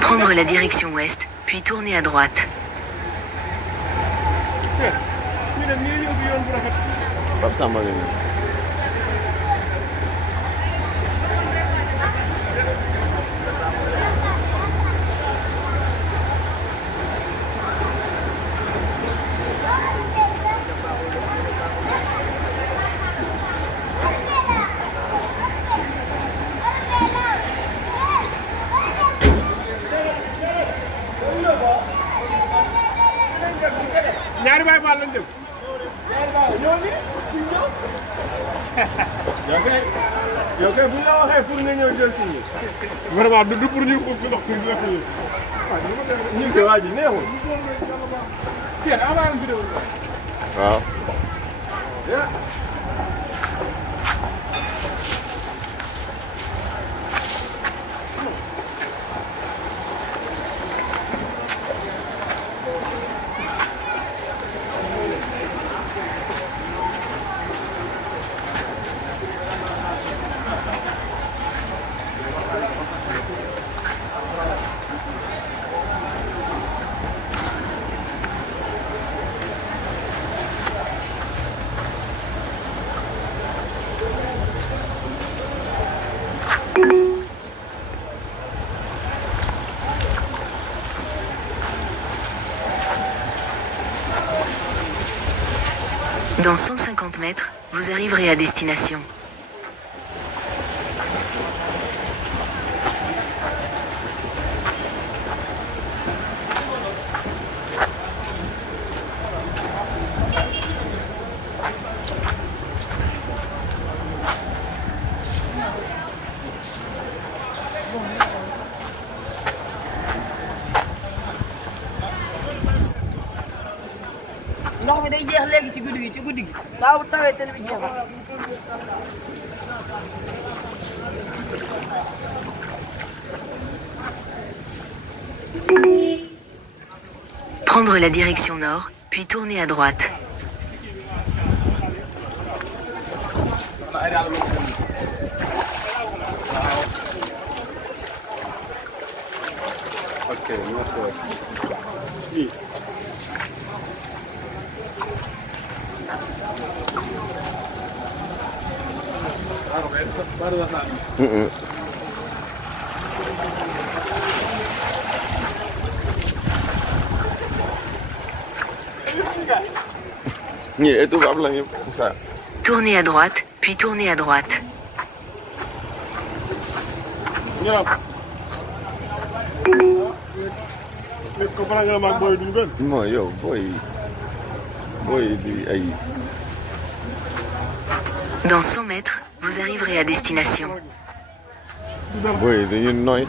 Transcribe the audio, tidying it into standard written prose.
Prendre la direction ouest, puis tourner à droite. Vraiment du pour ñu ko ci ndox ñu wax ñu ko waji neexul ci avant vidéo waaw ya Dans 150 mètres, vous arriverez à destination. ndox mi day jeex léegi ci guddi gi saa bu tawee télé bi jeexal. Prendre la direction nord, puis tourner à droite. Ok, merci. Tournez à droite, puis tournez à droite. Dans 100 mètres, vous arriverez à destination. Boy, dañu noy